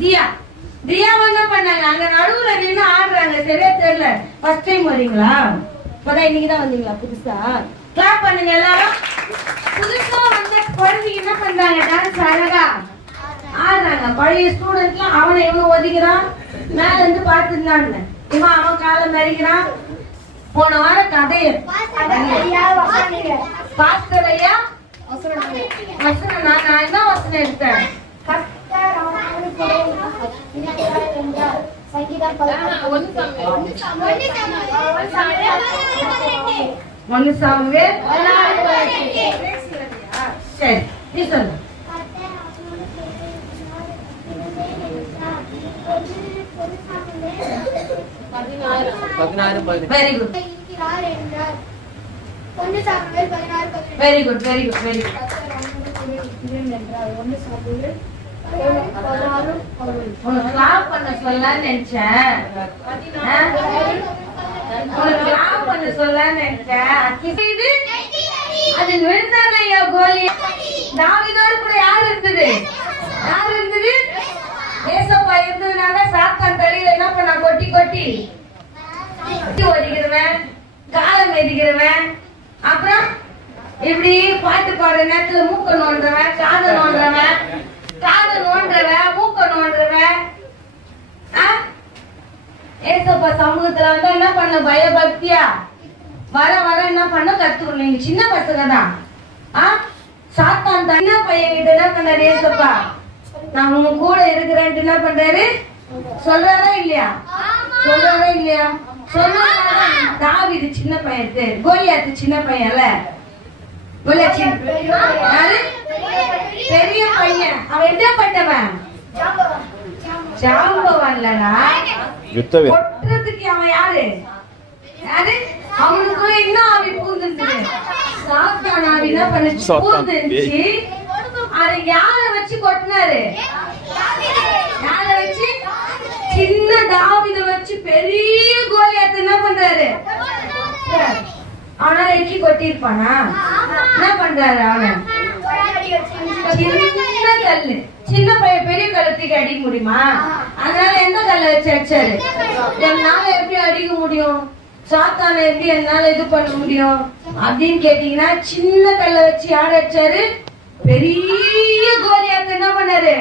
தியா தியாவை என்ன பண்ணாங்க அங்க நடுவுல நின்று ஆடுறாங்க. சரியா தெரியல. ஃபர்ஸ்ட் டைம் வரீங்களா? இப்பதான் இன்னைக்குதான் வந்தீங்களா புதுசா? கிளாப் பண்ணுங்க எல்லாரும். புதுசா வந்த குழந்தைங்க என்ன பண்றாங்க? டான்ஸ் அழகா ஆடுறாங்க. பழைய ஸ்டூடெண்ட்லாம் அவனை எவ்வளவு ஒதுக்கிறான், மேல இருந்து பாத்துருந்தாங்க. இவன் அவன் காலை மறிக்கிறான். போன வாரம் கதைய பாஸ்டர் ஐயா வசனம் நான் என்ன வசனம் எடுத்தேன்? ஒன்னு சாமுவேல். சரி நீ சொல்லு. Very good very good very good very good. Clap பண்ண சொல்லலாம்னு நினைச்சேன். கிளாப் பண்ண சொல்லலாம்னு நினைச்சேன். அது விழுந்தாங்க ஐயா கோலி. தாவீதோடு கூட யார் இருந்தது? யார் இருந்தது? ஏசப்பா இருந்ததுனால சாத்தான் தலையில என்ன பண்ண கொட்டி கொட்டி ஒதுக்கிறவன், காலம் எதிக்கிறவன், அப்புறம் இப்படி பாட்டு பாடுற நேரத்துல மூக்க நோன்றவன், காதை நோன்றவன், காதை நோன்றவன், மூக்க நோன்றவன். ஏசப்பா சமூகத்துல வந்து என்ன பண்ண பயபக்தியா வர வர என்ன பண்ண கத்துக்கணும். நீங்க சின்ன பசங்க தான். சாத்தான் தன்ன பையன் கிட்ட என்ன பண்ணாரு ஏசப்பா? நான் உங்க கூட இருக்கிறேன்ட்டு என்ன பண்றாரு? சொல்றாரா இல்லையா? சொல்றாரா இல்லையா? சொல்றாரா? தாவீது சின்ன பையன், கோலியாத்து சின்ன பையன்ல. பெரிய பையன். அவன் என்ன பண்ணவன்? ஜாம்பவான்லடா. கொட்டுறதுக்கு அவன் யாரு? யாரு? அவனுக்குள்ள என்ன ஆவி பூந்துருச்சு? சாத்தான் ஆவி என்ன பண்ணுச்சு? பூந்துருச்சு. அதை யார வச்சு கொட்டினாரு? யார வச்சு? சின்ன தாவீத வச்சு பெரிய கோலியாத்து என்ன பண்றாரு? அவனால எக்கி கொட்டிருப்பானா? என்ன பண்றாரு அவன்? சின்ன கல்லு. சின்ன பையன் பெரிய கல்லத்துக்கு அடிக்க முடியுமா? அதனால எந்த கல்ல வச்சு அடிச்சாரு? என்னால எப்படி அடிக்க முடியும்? சாத்தான எப்படி என்னால இது பண்ண முடியும் அப்படின்னு கேட்டீங்கன்னா, சின்ன கல்ல வச்சு யார் அடிச்சாரு? பெரிய கோலியாத்து என்ன பண்ணாரு?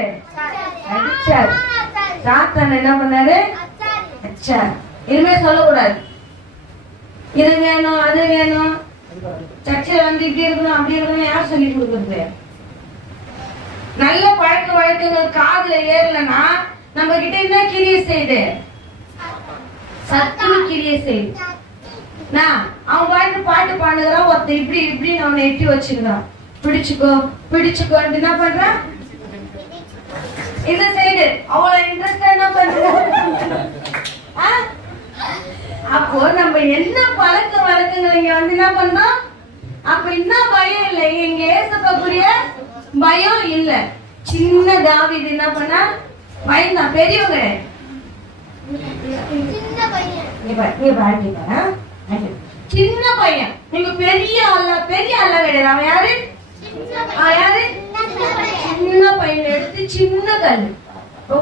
அடிச்சாரு. சாத்தான் என்ன பண்ணாரு? அடிச்சாரு. இனிமே சொல்லக்கூடாது இது வேணும் அது வேணும், சர்ச்சையில வந்து இப்படி இருக்கணும் அப்படி இருக்கணும். யார் சொல்லி கொடுக்குறது? நல்ல பழக்க வழக்கங்கள் காதுல ஏறலன்னா நம்ம கிட்ட என்ன கிரிய செய்யுது? சத்துரு கிரிய செய்யுது. அவன் பாட்டு பாடுகிறான். ஒருத்த இப்படி இப்படி அவனை எட்டி வச்சுக்கிறான். பிடிச்சுக்கோ பிடிச்சுக்கோ என்ன பண்றான்? இந்த சைடு அவ்வளவு இன்ட்ரெஸ்டா என்ன பண்ற? அப்போ நம்ம என்ன பழக்க வழக்கங்கள் இங்க வந்து என்ன பண்ணோம்? அப்ப என்ன பயம் இல்லை. இங்க ஏசப்பக்குரிய பயம் இல்ல. சின்ன தாவீது என்ன பண்ணா? பயந்தான். பெரியவங்க சின்ன பையன். நீங்க பெரிய ஆளா? பெரிய ஆளா கிடையாது. அவன் யாரு? யாரு? சின்ன பையன் எடுத்து சின்ன கல்.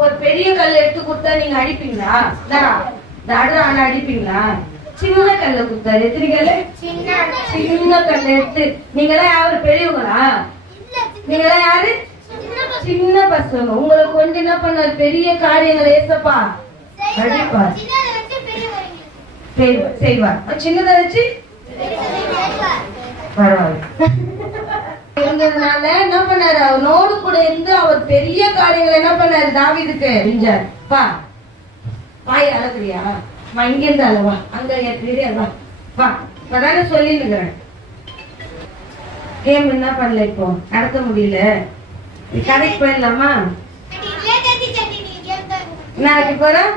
ஒரு பெரிய கல் எடுத்து கொடுத்தா நீங்க அடிப்பீங்களா? அடிப்பீங்களா? சின்ன கல்ல கொடுத்தாரு. எத்தனை கல்லு? சின்ன கல்ல எடுத்து. நீங்க எல்லாம் யாரு? பெரியவங்களா? நீங்க எல்லாம் யாரு? சின்ன பசங்க. உங்களை கொஞ்சம் என்ன பண்ணாரு? பெரிய காரியங்களை ஏசப்பா அடிப்பார், செய்வார். சின்னதை வச்சு இருந்ததுனால என்ன பண்ணாரு? அவனோடு கூட இருந்து அவர் பெரிய காரியங்களை என்ன பண்ணாரு? தாவீதுக்கு செஞ்சார். பா வாய் அழகுறியா? இங்க இருந்து அளவா, அங்க வா வா. இப்பதானே சொல்லிருக்கிறேன். கேம் என்ன பண்ணல, இப்போ நடத்த முடியல. கடைக்கு போயிடலாமா? நாளைக்கு போறோம்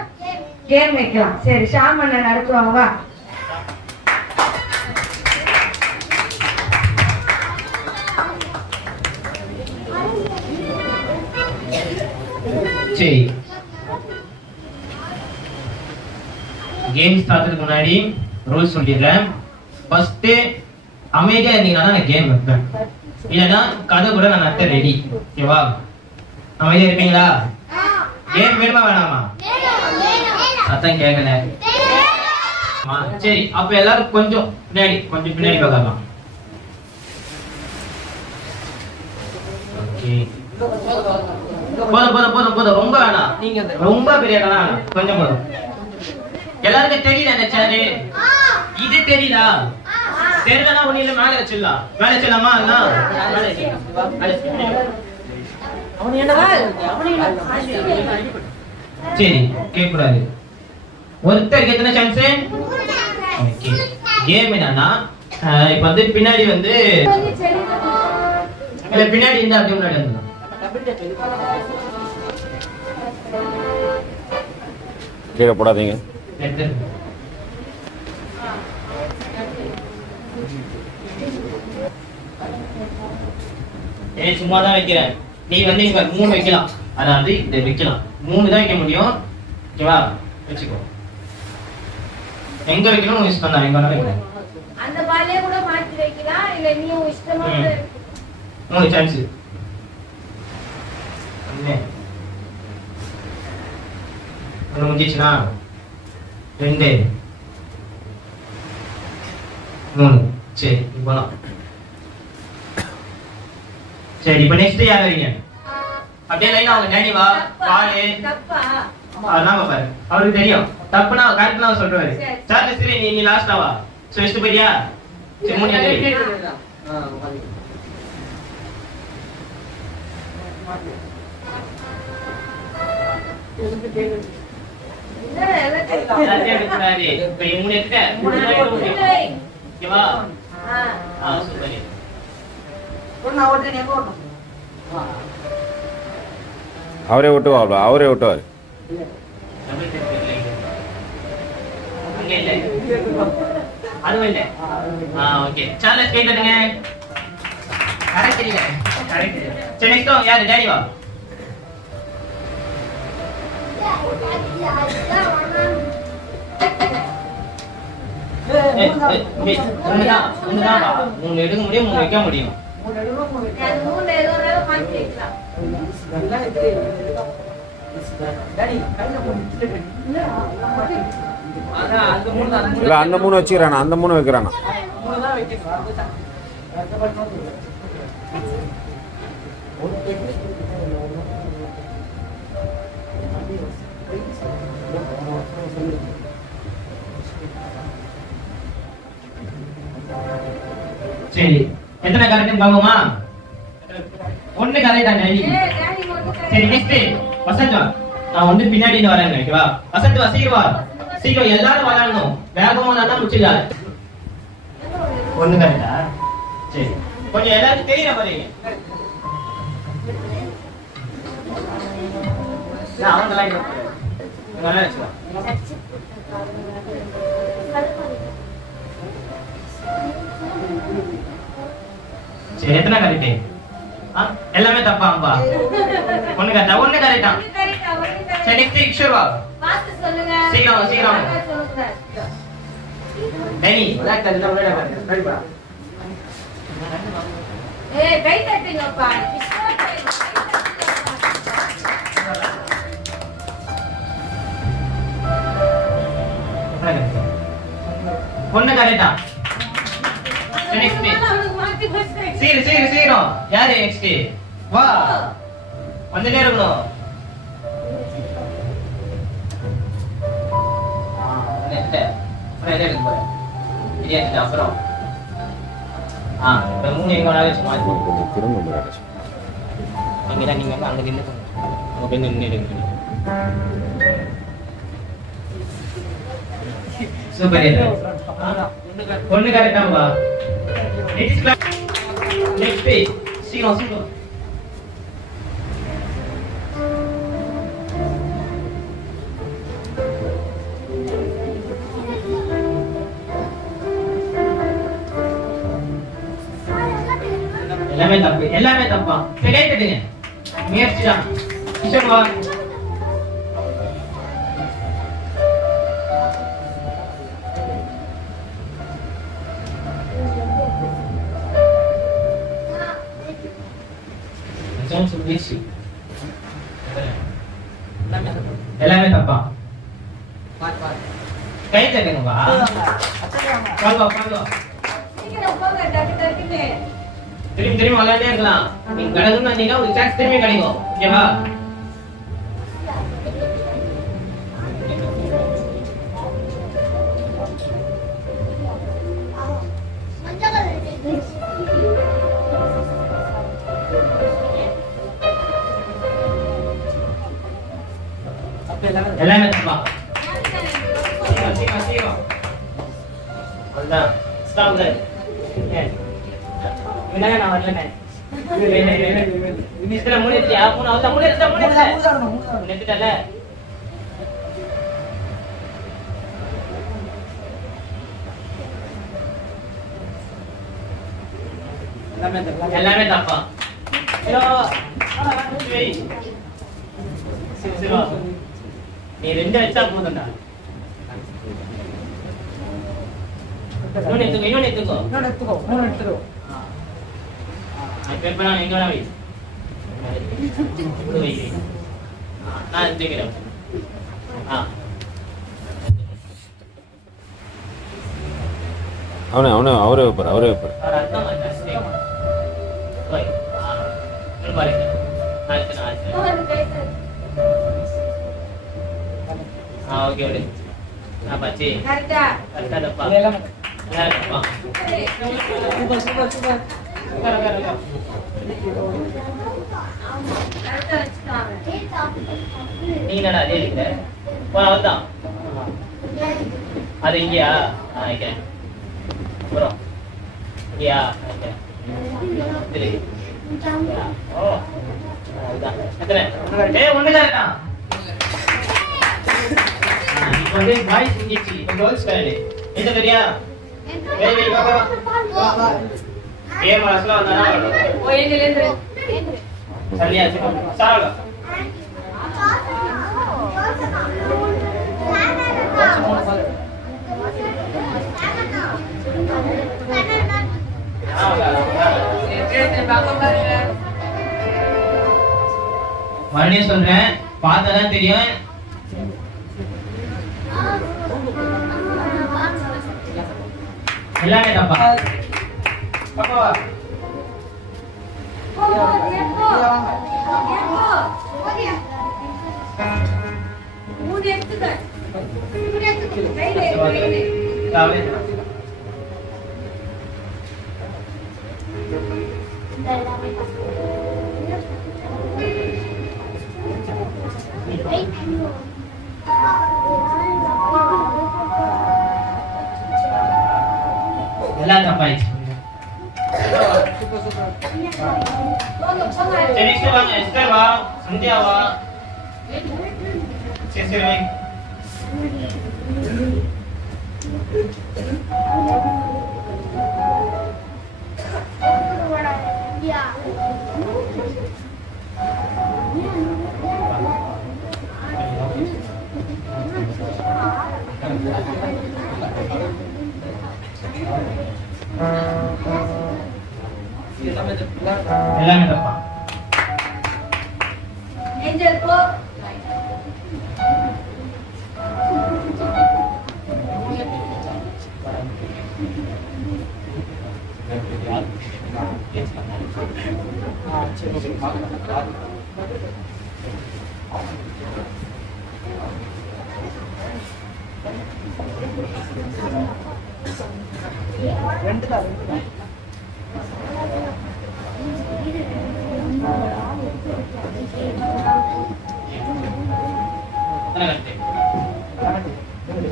கேம் வைக்கலாம். சரி, ஷாமண்ண நடத்துவாங்க. வா. சரி, கேம் ஸ்டார்ட்க்கு முன்னாடி ரூல்ஸ் சொல்லிடுறேன். ஃபர்ஸ்ட் அமைதியா இருந்தீங்கன்னா நான் கேம் வைப்பேன், இல்லைன்னா கதை கூட நான் நடத்த ரெடி. ஓகேவா? அமைதியா இருப்பீங்களா? கேம் வேணுமா வேணாமா? அதான் கேட்கல. சரி, அப்ப எல்லாரும் கொஞ்சம் பின்னாடி பார்க்கலாம். போதும் ரொம்ப வேணாம். நீங்க ரொம்ப பெரிய வேணாம், கொஞ்சம் போதும். எல்லாருக்கும் தெரியல இந்த சேரு? இது தெரியுதா? தெரியலனா ஒண்ணு இல்ல, மேல வச்சிடலாமா? சரி, கேட்கக்கூடாது. ஒருத்தருக்கு எத்தனை சான்ஸ்? கேம் என்னன்னா, இப்ப வந்து பின்னாடி வந்து இல்ல, பின்னாடி இந்த அப்படி முன்னாடி வந்து கீழே போடாதீங்க. சும்மாதான் வைக்கிறேன். நீ வந்து 3 வைக்கலாம். அதாவது இதை வைக்கலாம். 3 தான் வைக்க முடியும். ஓகேவா? வச்சுக்கோ. எங்க வைக்கணும் இஷ்டம் தான். எங்க வைக்கலாம். அந்த பாலே கூட மாத்தி வைக்கலாம். இல்ல நீ இஷ்டமா 3 சான்ஸ். ஒண்ணு முடிஞ்சிச்சுனா 2 3. சரி, போலாம். சரி, இப்ப நெக்ஸ்ட் யார் வரீங்க? அப்படியே லைனா அவங்க டேடி வா, பாலு. தப்பா? அதெல்லாம் பாரு, அவருக்கு தெரியும். தப்புனா கரெக்ட்னா சொல்றாரு. சார் சரி, நீ லாஸ்டா வா. சோ வெஸ்ட் போறியா? சரி, 3 யாரு? அவரே விட்டுவாப்ல, அவரே விட்டுவாரு. அதுவும் இல்ல. ஓகே, சேலஞ்ச் கேட்குதுங்க. கரெக்ட் இல்ல. கரெக்ட். சரி, நெக்ஸ்ட் யாரு? டேடி வா. மூணு எடுக்க முடியும், 3 வைக்க முடியும். இல்ல, அந்த 3 வச்சுக்கிறானா, அந்த 3 வைக்கிறானா? சரி, எத்தனை கரெக்ட் பாப்போமா? 1 கரெக்ட் தான். சரி, நெக்ஸ்ட் வசந்த் வா. நான் வந்து பின்னாடி இருந்து வரேன். ஓகேவா? வசந்த் வா, சீக்கிரம் வா. சீக்கிரம் எல்லாரும் விளையாடணும். வேகமா தான் முடிச்சிடலாம். 1 கரெக்டா? சரி, கொஞ்சம் எல்லாரும் தெரியற பாருங்க. அவங்க லைன் நல்லா வச்சுக்கோ. சரி, எத்தனை கரெக்ட்? எல்லாமே தப்பாம்பா. 1 கரெக்டா? 1 கரெக்டா? சரி, நெக்ஸ்ட் கிஷோர் வா. பார்த்து சொல்லுங்க. சீக்கிரம். டேனி, விளையாட்டு இந்த விளையாட ரெடி பா. கை தட்டுங்கப்பா. ஒண்ணு கரெக்டா? நெக்ஸ்ட் சீக்கிரம். யாரு நெக்ஸ்ட்? வா, வந்துட்டே இருக்கணும். அப்புறம் 3 எங்க வேணாலும் சும்மா நீங்க அங்க நின்று சூப்பர். 1 கரெக்டாம்பா. நெக்ஸ்ட் சீக்கிரம். எல்லாமே தப்பா. சரி, கேட்டுங்க. முயற்சி தான். கிஷோர் வா. எல்லாமே தப்பா. கை தட்டுங்கப்பா. வாங்க வாங்க. சீக்கிரம் போங்க டக்கு டக்குன்னு. திரும்பி திரும்பி விளையாண்டே இருக்கலாம். நீங்க கடவுள்னு வந்தீங்கன்னா ஒரு சான்ஸ் திரும்பி கிடைக்கும். ஓகேவா? எல்லாமே தப்பா. சீக்கிரம். அதான். Stop there. விநாயகா நான் வரலனே. இதுல மூணு எடுத்தியா? மூணு எடுத்துட்டல. எல்லாமே தப்பா. நீ ரெண்டு வச்சா போதும்டா. இன்னொன்னு எடுத்துக்கோ. பேப்பர் நான் எங்க வை. நான் எடுத்துக்கிறேன். அவரே வைப்பார். அர்த்தம் ஓகே ஓகே. நான் பச்சி கரெக்டா தப்பா. எல்லாம் தப்பா. சூப்பர். நீ என்னடா அதே இருக்கிற? அவர்தான். அது இங்கயா? வைக்கிறேன். அப்புறம் இங்கயா? ஓ அதுதான். எத்தனை? ஒண்ணுதான் இருக்கான். இப்போ வந்து பாய்ஸ் இங்கிச்சு, கேர்ள்ஸ் கரடி. எது தெரியா? வெரி பாப்பா. கேம் அசலா வந்தானா? ஓ எங்கலேந்து? சரியா சாரா. மறுபடியும் சொல்றேன், பார்த்தாதான் தெரியும். எல்லாமே தப்பா. பாப்பா எல்லாம் தப்பாயிடுச்சு. சரி நெக்ஸ்ட் வாங்க. எஸ்டர் வா, சந்தியா வா. சரி வை. எல்லாமே தப்பா. ஏஞ்சல் போ.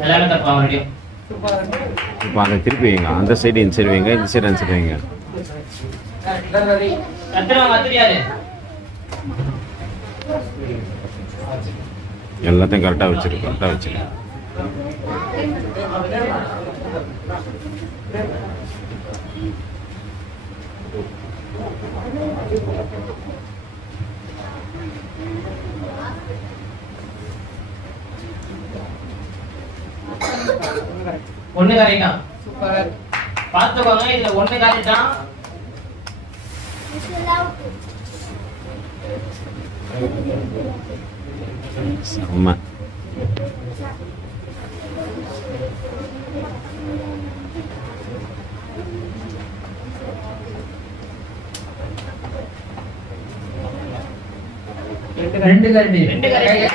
எல்லாமே தப்பா. மறுபடியும் இப்போ அதை திருப்பி வைங்க. அந்த சைடு இந்த சைடு வைங்க, இந்த சைடு அந்த சைடு வைங்க. எல்லாத்தையும் கரெக்டாக வச்சிருக்கு. ஒண்ணு கரெக்டா. பாத்துக்கோங்க, இதுல ஒண்ணு கரெக்டா. செம்ம. ரெண்டு கரண்டி ரெண்டு கரெக்ட்.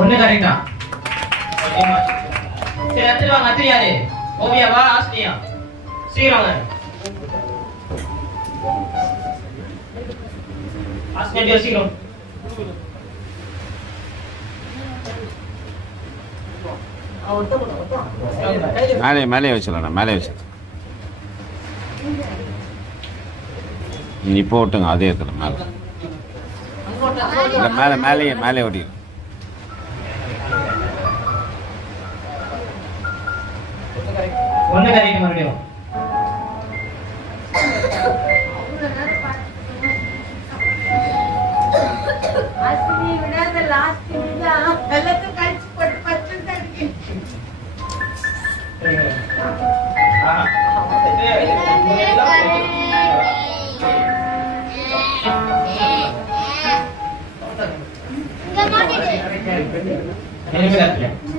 ஒண்ணு கரெக்டா? சரி, அடுத்து வாங்க. அடுத்து யாரு? ஓவியாவா ஆஸ்திரியா? சீக்கிரம் ஆஸ்திரியா சீக்கிரம். மேலே மேலே வச்சிடலாம், மேலே வச்சு நீ போட்டுங்க. அதே இடத்துல மேலே இல்லை, மேலே மேலேயே மேலே ஓட்டிடும். ஒண்ணு கரெக்ட். மறுபடியும்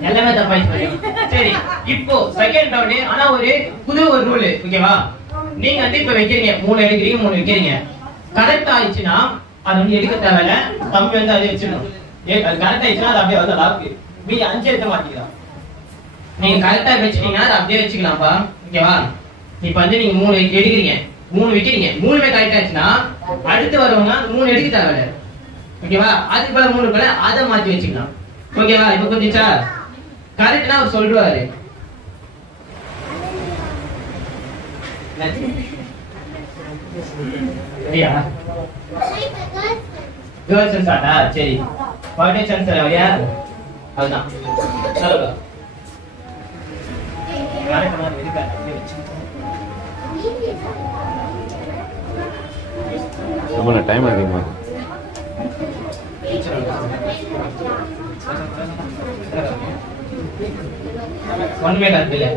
எல்லாமே தப்பாயிடுச்சு. சரி, இப்போ செகண்ட் ரவுண்ட். ஆனா ஒரு புது ஒரு ரூல், ஓகேவா? நீங்க வந்து இப்ப வைக்கிறீங்க, 3 எடுக்கிறீங்க, 3 வைக்கிறீங்க. கரெக்ட் ஆயிடுச்சுன்னா அது வந்து எடுக்க தேவையில்ல, தம்பி வந்து அதை வச்சிடணும். அது கரெக்ட் ஆயிடுச்சுன்னா அது அப்படியே வந்து லாக்கு. மீதி 5 எடுக்க மாட்டீங்களா? நீங்க கரெக்டா வச்சிட்டீங்கன்னா அது அப்படியே வச்சுக்கலாம்ப்பா, ஓகேவா? இப்ப வந்து நீங்க 3 எடுக்கிறீங்க, 3 வைக்கிறீங்க, 3மே கரெக்ட் ஆயிடுச்சுன்னா அடுத்து வரவங்க 3 எடுக்க தேவையில்ல, ஓகேவா? அதுக்கு போல 3 போல அதை மாத்தி வச்சுக்கலாம், ஓகேவா? இப்ப கொஞ்சம் கரெக்ட்னா அவர் சொல்றாரு. சரியா? கேர்ள்ஸ் சென்சாரா? சரி, பர்த்டே சென்சார் வரியா? அதுதான் சொல்லுங்க. நம்மள டைம் அதிகமாக ஒண்ணுமே கருத்து இல்ல.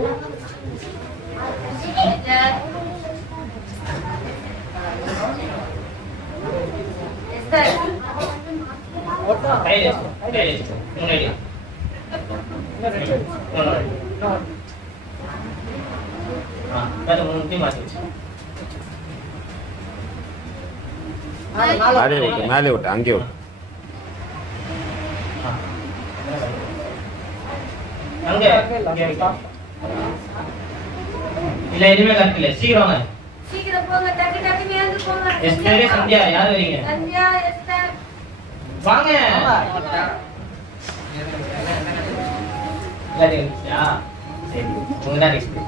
மேலே விட்டு அங்கே விட்டு இல்ல எதுவுமே கரெக்ட் இல்ல. சீக்கிரம் சீக்கிரம் போங்க, டக்கு டக்குன்னு எழுந்து போங்க. எஸ்டர் சந்தியா யார் வரீங்க? சந்தியா எஸ்டர் வாங்க. சரியா? சரி, உங்க தான் நெக்ஸ்ட்.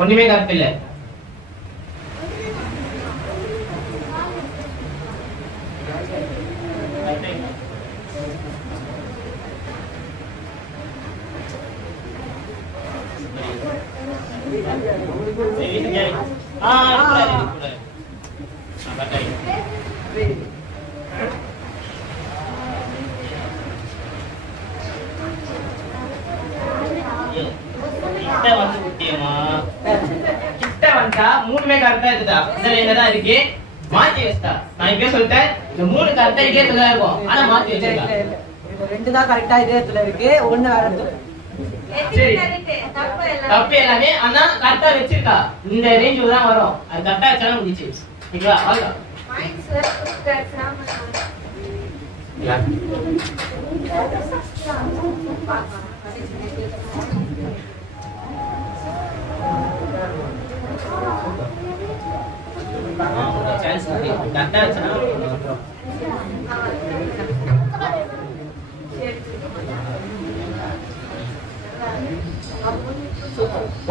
ஒண்ணுமே கரெக்ட் இல்ல. கிட்ட வந்தா 3மே கரெக்டா இருக்குதா? இதுல என்னதான் இருக்கு? மாத்தி வச்சா. நான் இப்பவே சொல்லிட்டேன், இந்த 3 கரெக்டா இதே இடத்துல இருக்கும், ஆனா மாத்தி வச்சிருக்கா. இது 2 தான் கரெக்டா இதே இடத்துல இருக்கு, 1 வேற இடத்துல. சரி, தப்பு எல்லாமே ஆனா கரெக்டா வச்சிருக்கா. இந்த ரேஞ்சுல தான் வரும். அது கரெக்டா வச்சாலும் முடிச்சு. ஓகேவா? வாங்க. பாயிண்ட்ஸ் கொடுத்தாச்சுனா சான்ஸ் இருக்கு. கரெக்டா வச்சா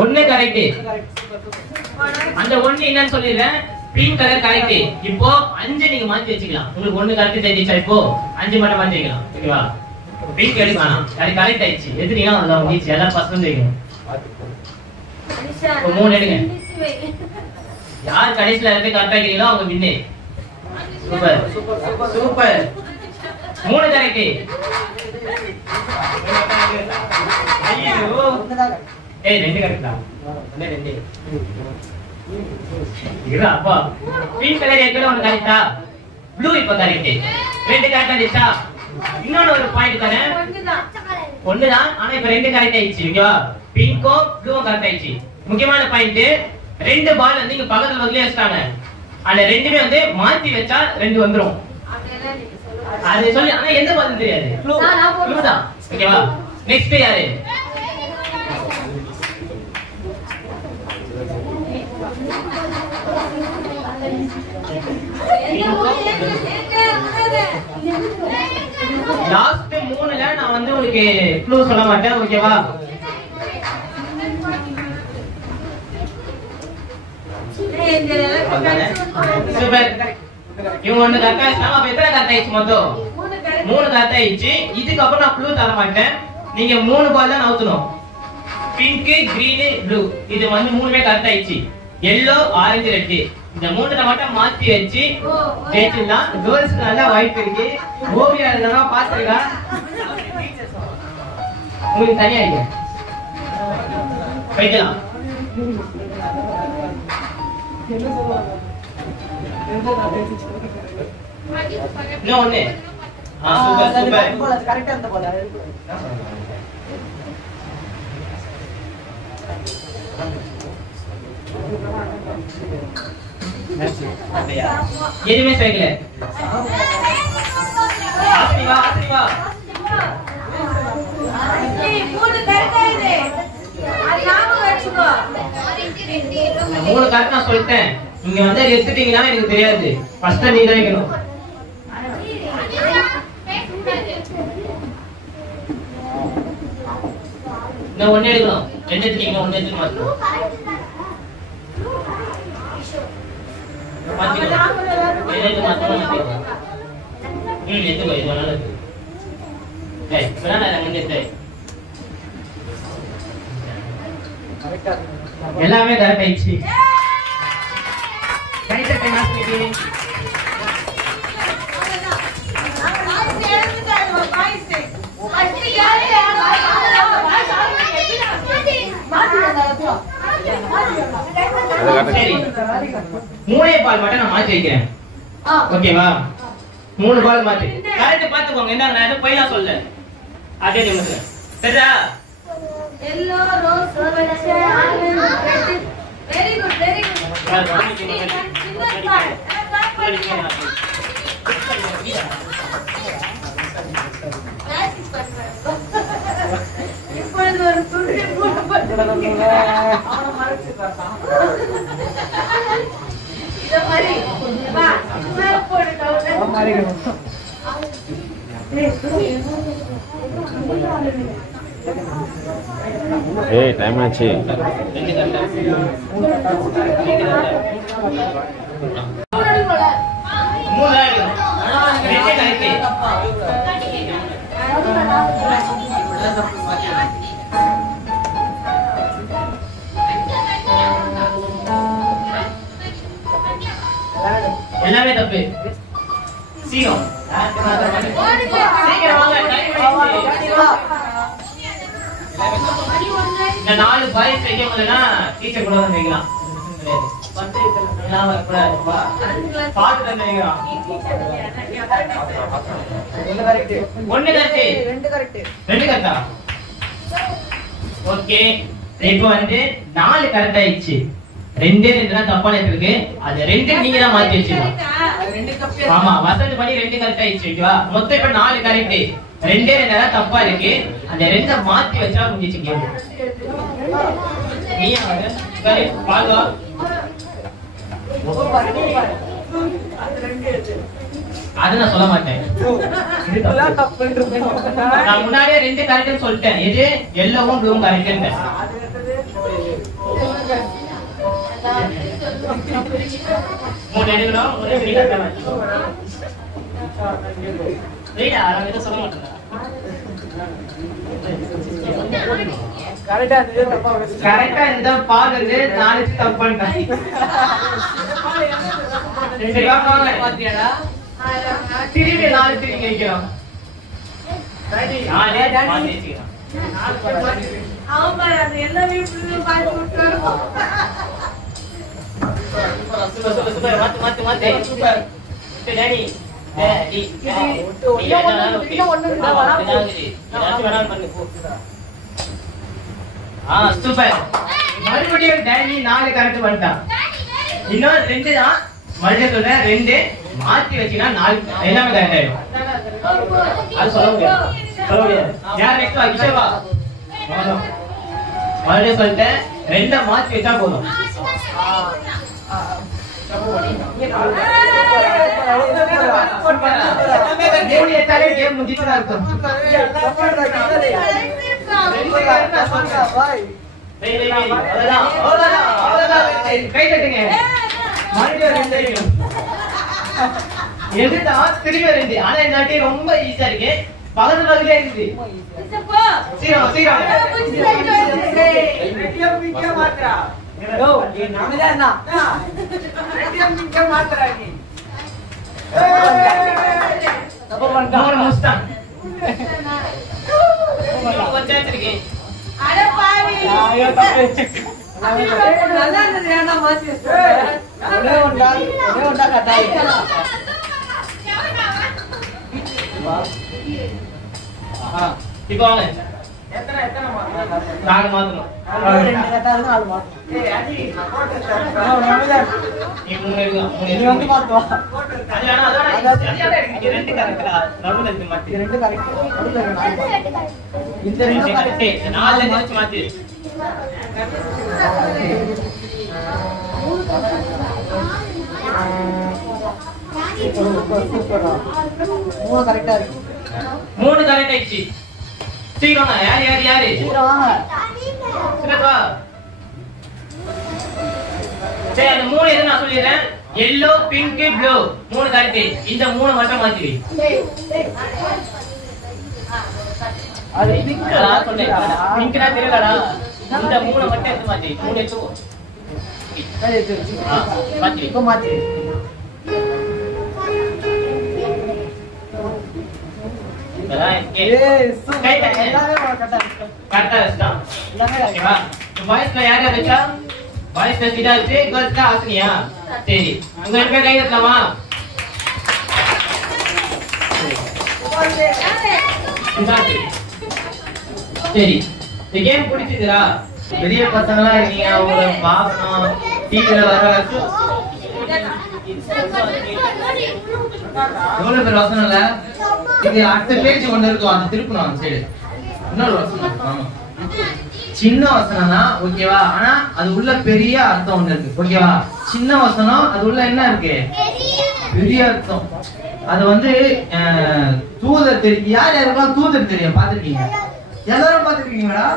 ஒண்ணு கரெக்ட். அந்த ஒண்ணு என்னன்னு சொல்லிடுறேன். Pink colour correct. இப்போ 5 நீங்க மாத்தி வச்சுக்கலாம். உங்களுக்கு ஒண்ணு கரெக்ட் தெரிஞ்சா இப்போ 5 மட்டும் மாத்தி வைக்கலாம். ஓகேவா? பிங்க் எடுக்கலாம். அது கரெக்ட் ஆயிடுச்சு. எதுனா அதான் முடிச்சு. எல்லாம் ஃபர்ஸ்ட் வைக்கணும். இப்போ 3 எடுங்க. யார் கடைசில இருந்து கரெக்டா இருக்கீங்களோ அவங்க வின்னு. Super super. 3 கரெக்ட். ஐயோ ஏய் 2 கரெக்ட்டா? 2 இது அப்பா பிங்க் கலர் ஏற்கனவே ஒன்று கரெக்டா? ப்ளூ இப்போ கரெக்ட். 2 கரெக்டா இருந்துச்சா? இன்னொரு ஒரு பாயிண்ட் தரேன். ஒண்ணுதான் ஆனா இப்ப 2 கரெக்ட் ஆயிடுச்சு. ஓகேவா? பிங்கோ ப்ளூ கரெக்ட் ஆயிடுச்சு. முக்கியமான பாயிண்ட் 2 பால் வந்து இங்க பக்கத்துல பக்கத்துல வச்சிட்டாங்க. அந்த 2மே வந்து மாத்தி வச்சா 2 வந்துரும். அது சொல்லி ஆனா எந்த பால் தெரியாது. ப்ளூ தான். ஓகேவா? நெக்ஸ்ட் யாரு? லாஸ்ட் 3ல நான் வந்து உங்களுக்கு க்ளூ சொல்ல மாட்டேன். ஓகேவா? சூப்பர். இவங்க ஒண்ணு கரெக்டா ஆயிடுச்சு. அப்ப எத்தனை கரெக்ட் ஆயிடுச்சு மொத்தம்? 3 கரெக்ட் ஆயிடுச்சு. இதுக்கு அப்புறம் நான் க்ளூ தர மாட்டேன். நீங்க 3 பால் தான் நவுத்தணும். Pink, green, blue. இது வந்து 3மே கரெக்ட் ஆயிடுச்சு. yellow, orange, red. இந்த 3ல மட்டும் மாத்தி வச்சு ஜெயிச்சிடலாம். கேர்ள்ஸ்க்கு நல்ல வாய்ப்பு இருக்கு. ஓவியா இருந்தா பாத்துருக்கா. உங்களுக்கு தனியா இருக்கு. வைக்கலாம். இன்னும் ஒண்ணு. Super super. கரெக்டா இருந்த போல. எதுவுமே சேர்க்கல. ஆசிரிவா ஆசிரிவா 3 கரெக்ட் நான் சொல்லிட்டேன். நீங்க வந்து எடுத்துட்டீங்கன்னா எனக்கு தெரியாது. ஃபர்ஸ்ட் நீங்க தான் வைக்கணும். நான் 1 எடுக்கணும். 2 எடுத்தீங்க 1 எடுத்து மாத்தணும். எல்லாமே கரெக்ட் ஆயிடுச்சு. சரி 3 பால் மட்டும் நான் மாத்தி வைக்கிறேன். ஓகேவா? 3 பால் மாத்தி கரெக்ட் பாத்துக்கோங்க. என்ன நான் போய்லாம் சொல்ல அதே நிமிஷம். சரியா? yellow rose orange orange very good very good. இப்பொழுது ஒரு துணி போட்டு அவன மறைச்சிட்டான். இத மாதிரி வா மேல போடுடா மாறிக்கணும். ஏய் டைம் ஆச்சு. எல்லாமே தப்பு. சீக்கிரம் சீக்கிரம் வாங்க. இந்த 4 பாய்ஸ் வைக்க முடியலன்னா டீச்சர் கூட வந்து வைக்கலாம். 10 எல்லாம் வரக்கூடாது. பாத்து வந்து வைக்கலாம். 1 கரெக்ட். 2 கரெக்டா? ஓகே. இப்போ வந்து 4 கரெக்ட் ஆயிடுச்சு. 2 தான் தப்பான இருக்கு. அது 2 நீங்க தான் மாத்தி வச்சிருக்கீங்க. ஆமா வசந்த் பண்ணி 2 கரெக்ட் ஆயிடுச்சு. ஓகேவா? மொத்தம் இப்ப 4 கரெக்ட். 2 தான் தப்பா இருக்கு. அந்த 2 மாத்தி வச்சா முடிஞ்சிச்சு கேம். நீ வாங்க. சரி பாருங்க. அது நான் சொல்ல மாட்டேன். நான் முன்னாடியே 2 கரெக்ட்னு சொல்லிட்டேன். எது yellowவும் blueவும் கரெக்ட்னு. மூணு எடுக்கணும். ஒரே பிடி கட்டணும். வெயிடா நான் எதுவும் சொல்ல மாட்டேன். கரெக்டா இந்த பாக்குறது நாளைக்கு தப்பு பண்ணிட்டேன். திரும்பி நாலு திரும்பி வைக்கிறோம். மறுபடியும் டேனி 4 கரெக்ட் பண்ணிட்டான். இன்னும் 2 தான். மறுபடியும் சொல்றேன், 2 மாத்தி வச்சீங்கன்னா 4 எல்லாமே கரெக்ட் ஆயிடும். அது சொல்ல முடியாது. யார் நெக்ஸ்ட் வா? கிஷோவா. மறுபடியும் சொல்லிட்டேன், 2 மாத்தி வச்சா போதும். கேம் முடிச்சுதான் இருக்கும். கை தட்டுங்க. எதுதான் திரும்ப 2. ஆனா இந்த வாட்டி ரொம்ப ஈஸியா இருக்கு. பக்கத்துல பக்கத்துலயே இருக்குது. சீக்கிரம் சீக்கிரம். இப்போ வாங்க. நாலு மாத்தணும். மாத்தி மூணு கரெக்ட் ஆயிடுச்சு. சீக்கிரம் யாரு யாரு யாரு சரி, அந்த 3 எது நான் சொல்லிடுறேன். Yellow, pink, blue 3 correct. இந்த 3 மட்டும் மாத்தி பிங்க்னா தெரியலடா. இந்த 3 மட்டும் எடுத்து மாத்தி 3 எடுத்துக்கோ. மாத்தி இப்போ மாத்தி பெரிய பசங்களா இருக்கீங்க, உங்களை பாக்கணும். டிவில வர எவ்வளவு பேர் வசனம் இல்ல. இது அடுத்த பேஜ் ஒண்ணு இருக்கும், அது திருப்பணும் அந்த சைடு. இன்னொரு வசனம். ஆமா, சின்ன வசனம்னா ஓகேவா, ஆனா அது உள்ள பெரிய அர்த்தம் ஒண்ணு இருக்கு. ஓகேவா, சின்ன வசனம் அது உள்ள என்ன இருக்கு, பெரிய அர்த்தம். அது வந்து தூதர் தெரியும். யார் யாருக்கெல்லாம் தூதர் தெரியும் பாத்துருக்கீங்க? எல்லாரும் பாத்துருக்கீங்களா?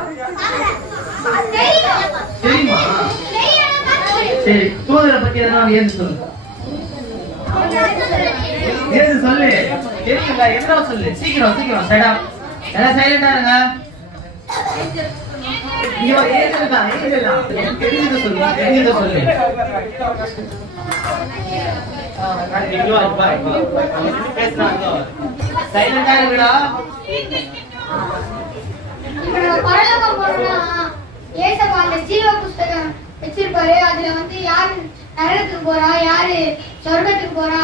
தெரியுமா? சரி, தூதரை பத்தி எதனா ஏது சொல்லு. ஏது சொல்லு. தெரியுங்களா? என்ன சொல்லு. சீக்கிரம் சீக்கிரம். சைடா எல்லாம் சைலண்டா இருங்க. சைலண்டா இருக்குடா. ஏசப்பா அந்த ஜீவ புஸ்தகம் வச்சிருப்பாரு. அதுல வந்து யாரு நரகத்துக்கு போறா, யாரு சொர்க்கத்துக்கு போறா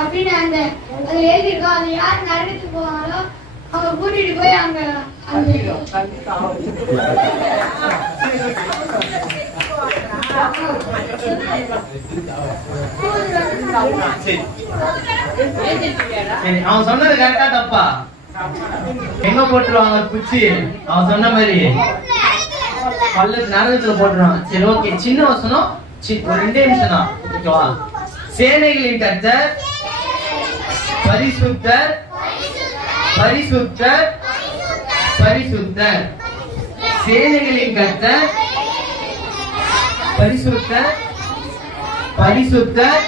அப்படின்னு அந்த அதுல எழுதிருக்கோம். அது யாரு நரகத்துக்கு போவாங்களோ அவங்க கூட்டிட்டு போய் அங்க அவன் சொன்னது கரெக்டா தப்பா? எங்க போட்டுருவாங்க குச்சி? அவன் சொன்ன மாதிரி நரகத்துல போட்டுருவாங்க. சரி, ஓகே. சின்ன வசனம் ஒரு 2 நிமிஷம் தான். ஓகேவா? சேனைகளின் கர்த்தர் பரிசுத்தர் பரிசுத்தர் பரிசுத்தர். சேனைகளின் கர்த்தர் பரிசுத்தர் பரிசுத்தர்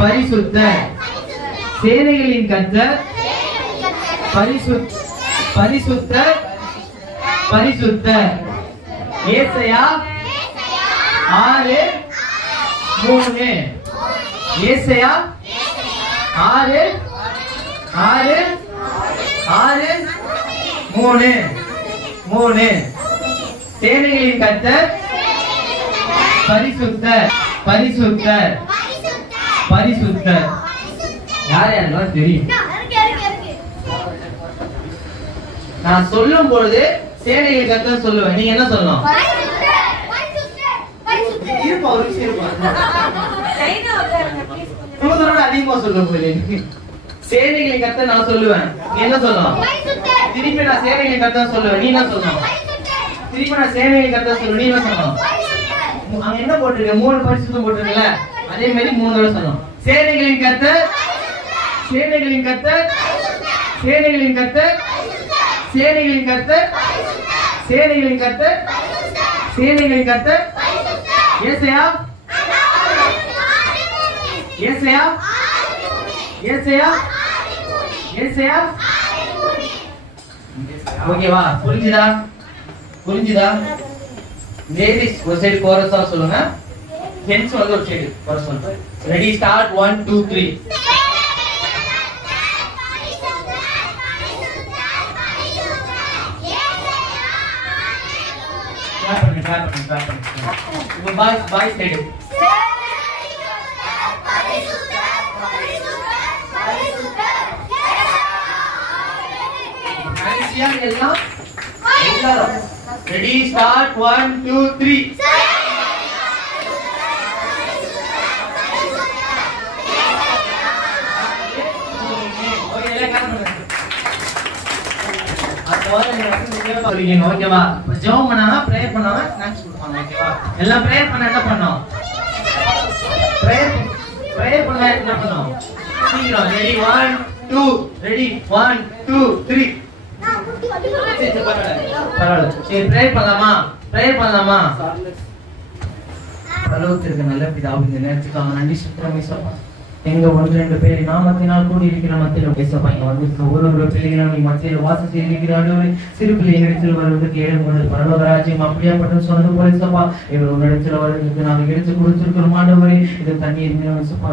பரிசுத்தர். சேனைகளின் கர்த்தர் பரிசுத்தர் பரிசுத்தர். ஏசாயா 6:3. ஏசாயா 6:3. சேனைகளின் கர்த்தர் பரிசுத்தர் பரிசுத்தர் பரிசுத்தர். யார் யாருக்கெல்லாம் தெரியும்? நான் சொல்லும் பொழுது சேனைகளின் கர்த்தர் சொல்லுவேன். நீங்க என்ன சொல்லணும்? இருப்பா, ஒரு விஷயம் இருப்பா. அதிகமா சொல்லுவேன். சேனைகளின் கர்த்தர் நான் சொல்லுவேன். நீ என்ன சொல்லணும்? திருப்பி நான் சேனைகளின் கர்த்தர் சொல்லுவேன். நீ என்ன சொல்லணும்? திருப்பி நான் சேனைகளின் கர்த்தர் சொல்லுவேன். நீ என்ன சொல்லணும்? அங்க என்ன போட்டிருக்க? 3 பரிசுத்தம் போட்டிருக்கல, அதே மாதிரி 3 தடவை சொல்லணும். சேனைகளின் கர்த்தர் சேனைகளின் கர்த்தர் சேனைகளின் கர்த்தர் சேனைகளின் கர்த்தர் சேனைகளின் கர்த்தர் சேனைகளின் கர்த்தர். ஏசாயா ஏசாயா ஏசாயா ஏசாயா. ஓகேவா? புரிஞ்சுதா? புரிஞ்சுதா? லேடிஸ் ஒரு சைடு கோரஸா சொல்லுங்க, ஜென்ஸ் வந்து ஒரு சைடு கோரஸ் சொல்லுங்க. Ready, start. 1 2 3. clap பண்ணுங்க. இப்போ பாய்ஸ் சைடு. எல்லாம் ரெடி, ஸ்டார்ட். 1 2 3. ஓகேவா? ஜெபம் பண்ணாம பிரேயர் பண்ணாம ஸ்நாக்ஸ் கொடுப்பாங்க. ஓகேவா? எல்லாம் பிரேயர் பண்ண என்ன பண்ணோம்? பிரேயர் பண்ண என்ன பண்ணோம்? சீக்கிரம். ரெடி, 1 2. ரெடி, 1 2 3. பரவாயில்ல. சரி, பிரேயர் பண்ணலாமா? பிரேயர் பண்ணலாமா? பரலோகத்திற்கு நல்ல பிதாவே, இந்த நேரத்துக்கு அவங்க நன்றி சுத்தமே சொல்லுவாங்க. எங்க 1-2 பேர் நாமத்தினால் கூடி இருக்கிற மத்தியில பேசப்பா. இங்க வந்து ஒரு பிள்ளைகளும் மத்தியில வாசம் செய்திருக்கிறார்கள். சிறு பிள்ளைகளிடத்தில் வருவதற்கு 7 முதல் பரலோக ராஜ்யம் அப்படியாப்பட்ட சொன்னது போல சப்பா, இவர் உன்னிடத்தில் வருவதற்கு நாங்கள் எடுத்து கொடுத்திருக்கிறோம் ஆண்டவரே. இது தண்ணீர் சப்பா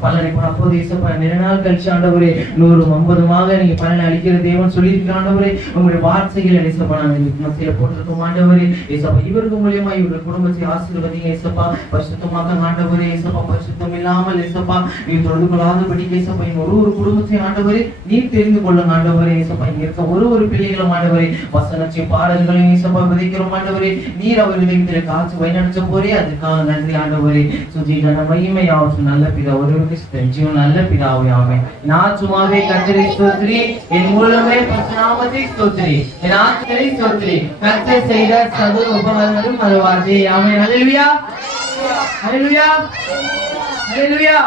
பலனை அப்போது இசப்பா நிறைய நாள் கழிச்சு ஆண்டவரே 100-50 நீங்க பலனை அளிக்கிற தேவன் சொல்லியிருக்கிற ஆண்டவரே. உங்களுடைய வார்த்தைகளை இசப்பா நாங்கள் மத்தியில போட்டிருக்கோம் ஆண்டவரே. இசப்பா இவருக்கு மூலியமா இவருடைய குடும்பத்தை ஆசீர்வதிங்க இசப்பா. பரிசுத்தமாக ஆண்டவரே இசப்பா, பரிசுத்தம் இல்லாமல் இசப்பா நீ தொழுது கொள்ளாதபடி இசப்பா ஒரு குடும்பத்தை ஆண்டவரே நீர் தெரிந்து கொள்ளுங்க ஆண்டவரே. இசப்பா இங்க இருக்க ஒரு பிள்ளைகளும் ஆண்டவரே வசனத்தை பாடல்களையும் இசப்பா விதைக்கிறோம் ஆண்டவரே. நீர் அவர்களை காற்று வழிநடத்த போறே, அதுக்காக நன்றி ஆண்டவரே. சுஜீகன மகிமையாவற்றும் நல்ல பிதா ஒரு நல்ல பிதாவே ஆமென். நான் சும்மாவே கர்த்தரை ஸ்தோத்திரி, என் மூலமே பரிசுத்தநாமத்தை ஸ்தோத்திரி, என் ஆத்துமத்தை ஸ்தோத்திரி, கர்த்தர் செய்த சகல உபகாரங்களும் மறவாதே. ஆமென். ஹல்லேலூயா ஹல்லேலூயா ஹல்லேலூயா.